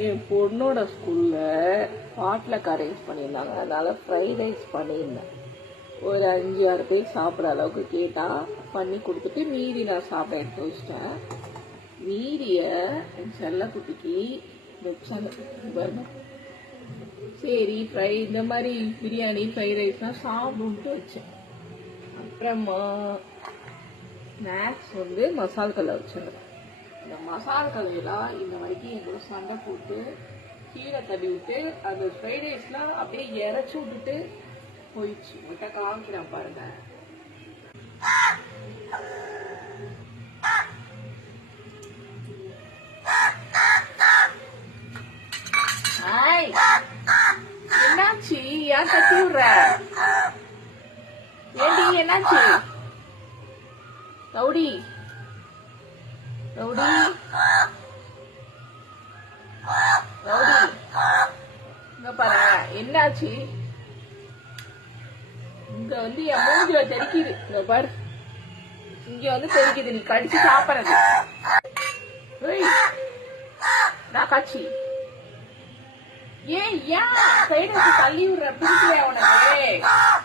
என் பொண்ணோட ஸ்கூல்ல potluck arrange பண்ணியிருந்தாங்க. அதனால ஃப்ரைட் ரைஸ் பண்ணியிருந்தேன். ஒரு 5-6 பேர் சாப்பிட்ற அளவுக்கு கேட்டா பண்ணி கொடுத்துட்டு மீதி நான் சாப்பிட எடுத்து வச்சிட்டேன். மீதிய என் செல்லக்குட்டிக்கு வச்சேன். சரி இந்த மாதிரி பிரியாணி ஃப்ரைட் ரைஸ்லாம் சாப்பிடுன்ட்டு வச்சேன். அப்புறமா ஸ்நாக்ஸ் மசால் கல்லை வச்சேன். இந்த மசால் கல்லையெல்லாம் இந்த வரைக்கும் என் கூட சண்டை போட்டு கீழே தள்ளி விட்டு அந்த ஃப்ரைட் ரைஸ்லாம் அப்படியே இறச்சி விட்டுட்டு போயிடுச்சு. உங்கள்கிட்ட காமிக்கிறேன் பாருங்க. என்னாச்சு? ஏன் தட்டி விடுற? ஏண்டி என்னாச்சு? ரவுடி ரவுடி ரவுடி இங்க பாருங்க என்னாச்சு? இங்க என் மூஞ்சில தெரிக்குது. இங்க பாரு, இங்க தெரிக்குது. நீ கடிச்சு சாப்பிடுறது நான் காட்சி. ஏன் ஃப்ரைட் ரைஸ் தள்ளி விடுற? பிடிக்கலையா உனக்கு?